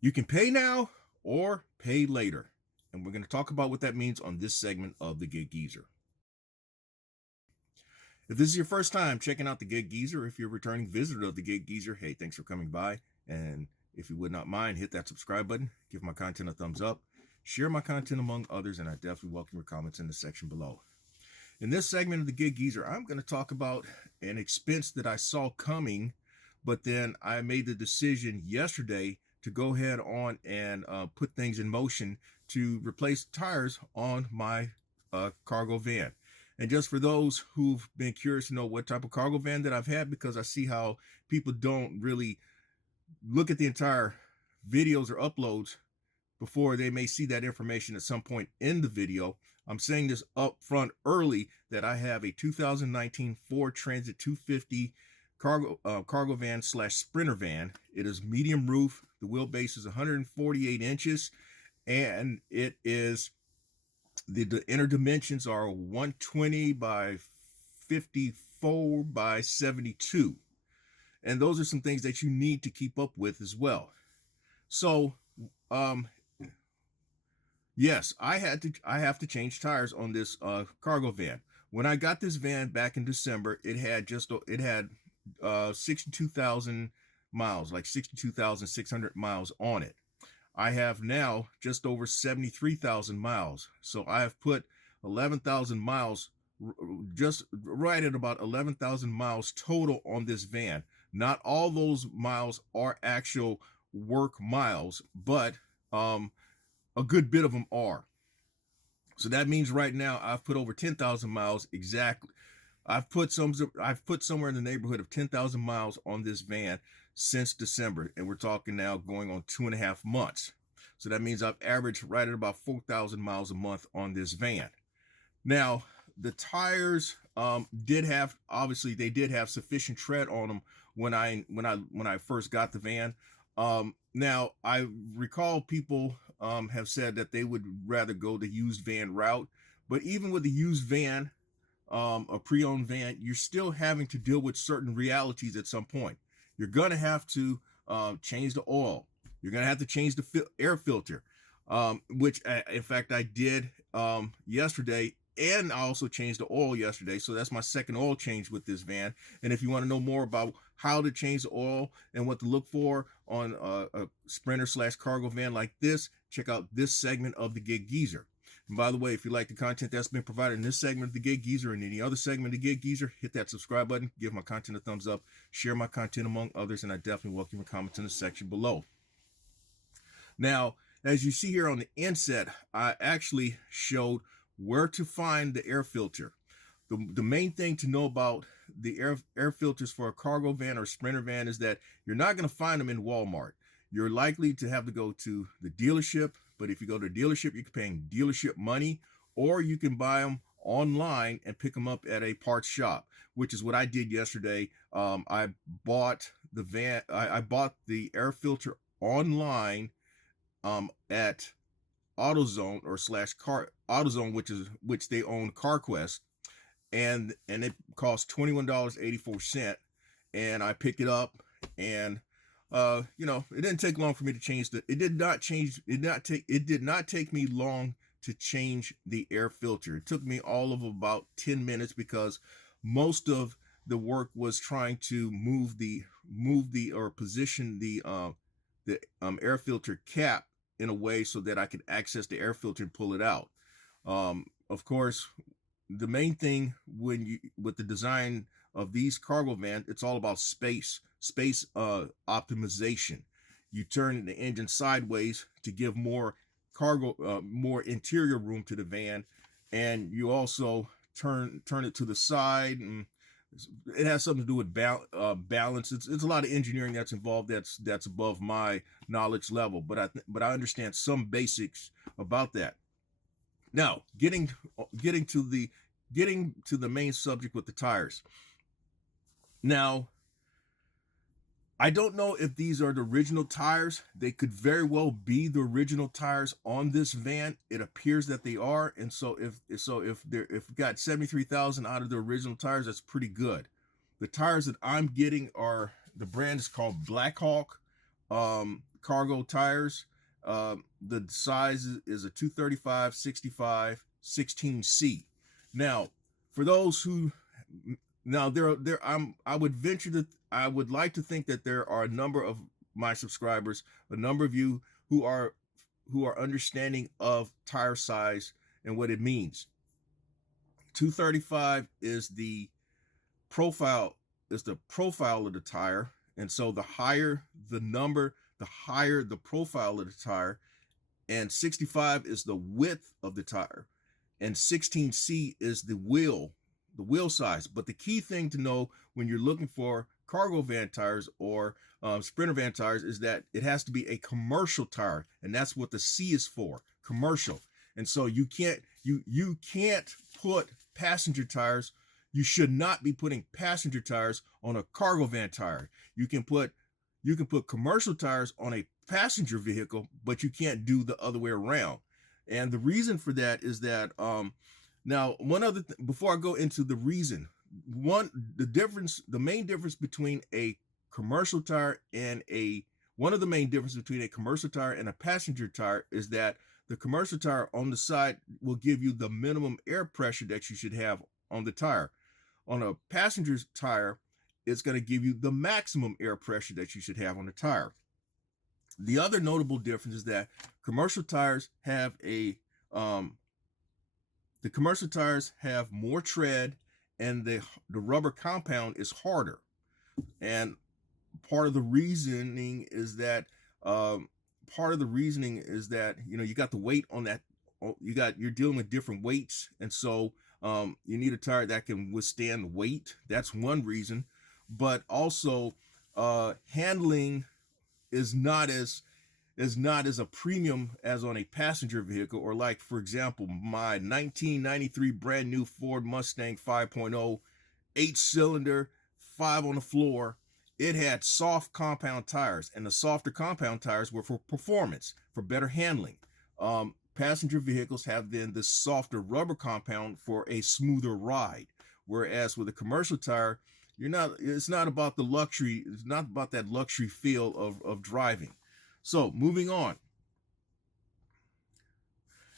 You can pay now or pay later. And we're going to talk about what that means on this segment of the Gig Geezer. If this is your first time checking out the Gig Geezer, if you're a returning visitor of the Gig Geezer, hey, thanks for coming by. And if you would not mind, hit that subscribe button, give my content a thumbs up, share my content among others, and I definitely welcome your comments in the section below. In this segment of the Gig Geezer, I'm going to talk about an expense that I saw coming, but then I made the decision yesterday to go ahead on and put things in motion to replace tires on my cargo van. And just for those who've been curious to know what type of cargo van that I've had, because I see how people don't really look at the entire videos or uploads before they may see that information at some point in the video. I'm saying this up front early that I have a 2019 Ford Transit 250 cargo van / sprinter van. It is medium roof. The wheelbase is 148 inches, and it is the inner dimensions are 120 by 54 by 72. And those are some things that you need to keep up with as well. So, yes, I have to change tires on this cargo van. When I got this van back in December, it had 62,000 miles, like 62,600 miles on it. I have now just over 73,000 miles. So I have put 11,000 miles, just right at about 11,000 miles total on this van. Not all those miles are actual work miles, but a good bit of them are. So that means right now I've put over 10,000 miles exactly. I've put somewhere in the neighborhood of 10,000 miles on this van since December, and we're talking now going on 2.5 months. So that means I've averaged right at about 4,000 miles a month on this van. Now, the tires did have sufficient tread on them when I first got the van. Now, I recall people have said that they would rather go the used van route, but even with the used van, a pre-owned van, you're still having to deal with certain realities at some point. You're going to have to change the oil. You're going to have to change the air filter, which in fact I did yesterday, and I also changed the oil yesterday. So that's my second oil change with this van. And if you want to know more about how to change the oil and what to look for on a sprinter / cargo van like this, check out this segment of the Gig Geezer. And by the way, if you like the content that's been provided in this segment of the Gig Geezer and any other segment of the Gig Geezer, hit that subscribe button, give my content a thumbs up, share my content among others, and I definitely welcome your comments in the section below. Now, as you see here on the inset, I actually showed where to find the air filter. The main thing to know about the air filters for a cargo van or sprinter van is that you're not going to find them in Walmart. You're likely to have to go to the dealership, but if you go to the dealership, you can pay dealership money, or you can buy them online and pick them up at a parts shop, which is what I did yesterday. I bought the air filter online at AutoZone or AutoZone, which they own CarQuest, and it cost $21.84, and I picked it up, and it didn't take long for me to change it did not take me long to change the air filter. It took me all of about 10 minutes because most of the work was trying to position the air filter cap in a way so that I could access the air filter and pull it out. Of course, the main thing with the design of these cargo vans, it's all about space optimization. You turn the engine sideways to give more more interior room to the van, and you also turn it to the side, and it has something to do with balance. It's a lot of engineering that's involved. That's above my knowledge level, but I understand some basics about that. Now, getting to the main subject with the tires. Now, I don't know if these are the original tires. They could very well be the original tires on this van. It appears that they are, and so if we got 73,000 out of the original tires, that's pretty good. The tires that I'm getting the brand is called Blackhawk cargo tires. The size is a 235, 65, 16C. Now, for those who now I would venture to I would like to think that there are a number of my subscribers, a number of you who are understanding of tire size and what it means. 235 is the profile of the tire, and so the higher the number, the higher the profile of the tire, and 65 is the width of the tire, and 16C is the wheel size. But the key thing to know when you're looking for cargo van tires or sprinter van tires is that it has to be a commercial tire, and that's what the C is for, commercial. And so you can't put passenger tires. You should not be putting passenger tires on a cargo van tire. You can put commercial tires on a passenger vehicle, but you can't do the other way around. And the reason for that is that now one other before I go into the reason, the main difference between a commercial tire and a passenger tire is that the commercial tire on the side will give you the minimum air pressure that you should have on the tire. On a passenger tire, it's going to give you the maximum air pressure that you should have on the tire. The other notable difference is that commercial tires have more tread, and the rubber compound is harder. And part of the reasoning is that you got the weight on that. You're dealing with different weights, and so you need a tire that can withstand weight. That's one reason, but also handling is not as a premium as on a passenger vehicle. Or like, for example, my 1993 brand new Ford Mustang 5.0, 8-cylinder, 5 on the floor. It had soft compound tires, and the softer compound tires were for performance, for better handling. Passenger vehicles have then the softer rubber compound for a smoother ride. Whereas with a commercial tire, it's not about the luxury, it's not about that luxury feel of driving. So moving on.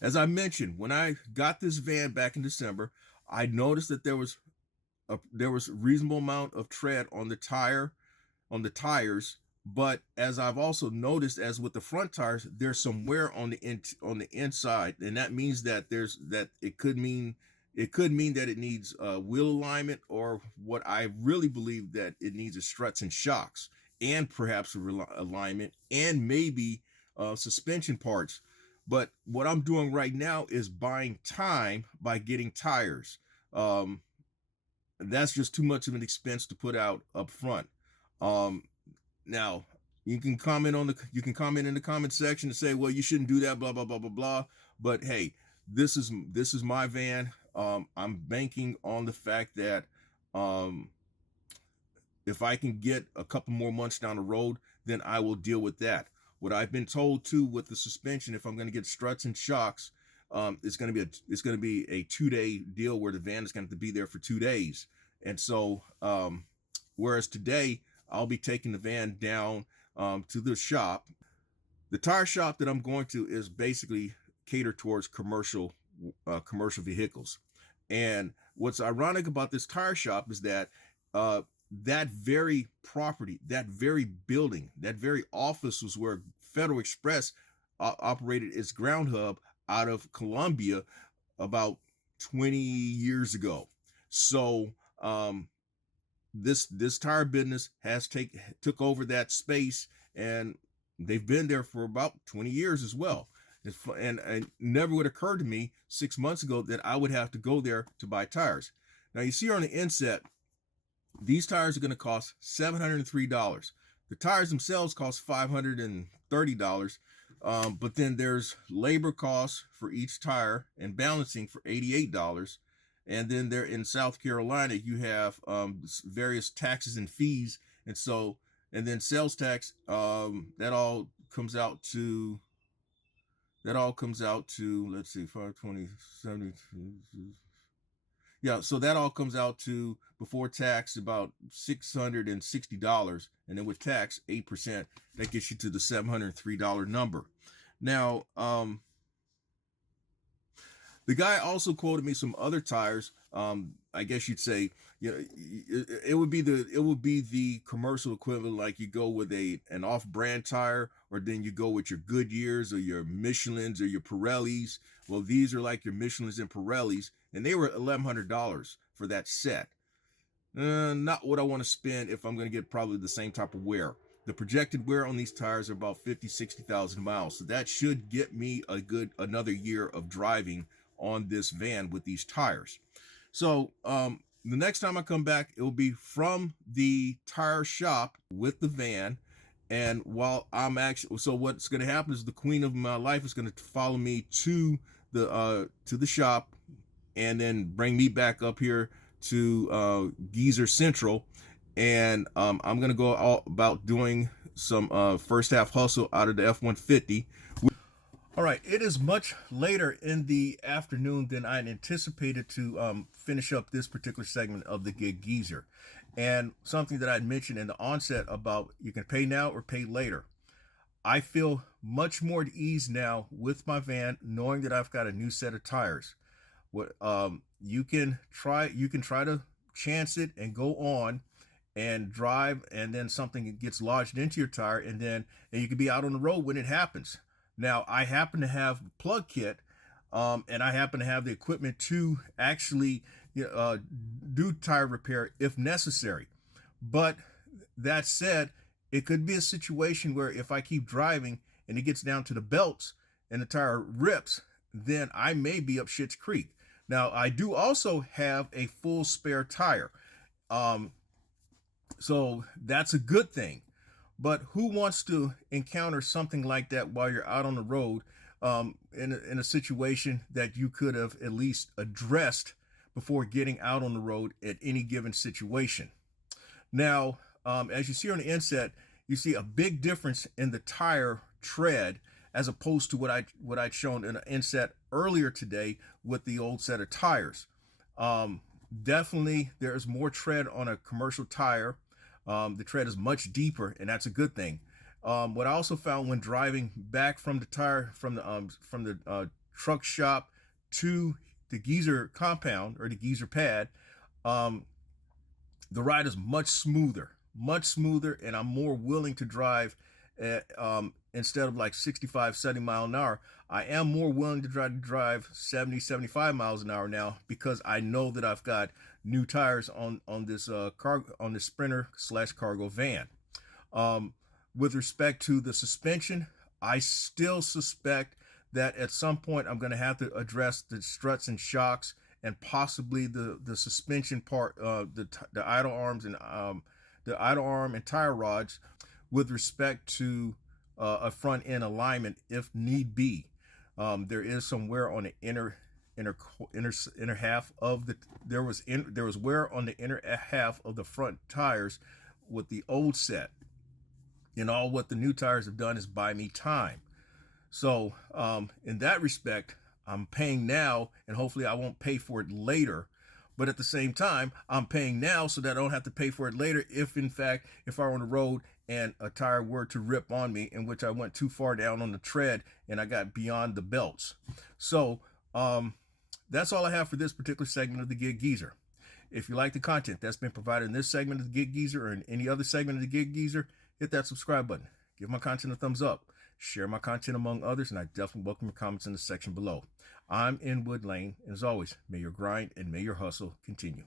As I mentioned, when I got this van back in December, I noticed that there was a reasonable amount of tread on the tires, but as I've also noticed, as with the front tires, there's some wear on the inside, and that means that it could mean that it needs wheel alignment, or what I really believe that it needs is struts and shocks, and perhaps alignment, and maybe suspension parts. But what I'm doing right now is buying time by getting tires. That's just too much of an expense to put out up front. Now you can comment in the comment section and say, well, you shouldn't do that, blah blah blah blah blah. But hey, this is my van. I'm banking on the fact that if I can get a couple more months down the road, then I will deal with that. What I've been told too with the suspension, if I'm going to get struts and shocks, it's going to be a 2-day deal where the van is going to be there for 2 days. And so, whereas today I'll be taking the van down to the shop. The tire shop that I'm going to is basically catered towards commercial vehicles. And what's ironic about this tire shop is that that very property, that very building, that very office was where Federal Express operated its ground hub out of Columbia about 20 years ago. So this tire business took over that space, and they've been there for about 20 years as well. And it never would occur to me 6 months ago that I would have to go there to buy tires. Now you see here on the inset, these tires are going to cost $703. The tires themselves cost $530. But then there's labor costs for each tire and balancing for $88. And then there in South Carolina, you have various taxes and fees. And then sales tax, that all comes out to, let's see, 520, 70. Yeah, so that all comes out to before tax about $660, and then with tax 8%, that gets you to the $703 number. Now, the guy also quoted me some other tires. I guess you'd say, you know, it would be the commercial equivalent, like you go with an off-brand tire, or then you go with your Goodyears or your Michelins or your Pirellis. Well, these are like your Michelins and Pirellis, and they were $1,100 for that set. Not what I want to spend if I'm going to get probably the same type of wear. The projected wear on these tires are about 60,000 miles, so that should get me another year of driving on this van with these tires. So the next time I come back, it will be from the tire shop with the van. And while I'm actually, so what's going to happen is the queen of my life is going to follow me to the shop, and then bring me back up here to Geezer Central. And I'm going to go all about doing some first half hustle out of the F-150. All right, it is much later in the afternoon than I had anticipated to finish up this particular segment of the Gig Geezer. And something that I'd mentioned in the onset about you can pay now or pay later. I feel much more at ease now with my van, knowing that I've got a new set of tires. What you can try to chance it and go on and drive, and then something gets lodged into your tire, and you can be out on the road when it happens. Now, I happen to have the plug kit, and I happen to have the equipment to actually do tire repair if necessary. But that said, it could be a situation where if I keep driving and it gets down to the belts and the tire rips, then I may be up shit's creek. Now, I do also have a full spare tire. So that's a good thing. But who wants to encounter something like that while you're out on the road, in a situation that you could have at least addressed before getting out on the road at any given situation? Now, as you see on the inset, you see a big difference in the tire tread as opposed to what I'd shown in an inset earlier today with the old set of tires. Definitely, there's more tread on a commercial tire. The tread is much deeper, and that's a good thing. What I also found when driving back from the truck shop to the Geezer compound or the Geezer pad, the ride is much smoother, and I'm more willing to drive at, instead of like 65, 70 mile an hour. I am more willing to drive 70, 75 miles an hour now, because I know that I've got new tires on this Sprinter / cargo van. With respect to the suspension, I still suspect that at some point I'm going to have to address the struts and shocks, and possibly the suspension part, the idle arms and the idle arm and tire rods, with respect to a front end alignment if need be. There is some wear on the inner half of the there was wear on the inner half of the front tires with the old set. And all what the new tires have done is buy me time. So in that respect, I'm paying now, and hopefully I won't pay for it later. But at the same time, I'm paying now so that I don't have to pay for it later if I'm on the road and a tire were to rip on me, in which I went too far down on the tread and I got beyond the belts. So that's all I have for this particular segment of the Gig Geezer. If you like the content that's been provided in this segment of the Gig Geezer or in any other segment of the Gig Geezer, hit that subscribe button. Give my content a thumbs up. Share my content among others, and I definitely welcome your comments in the section below. I'm in Wood Lane, and as always, may your grind and may your hustle continue.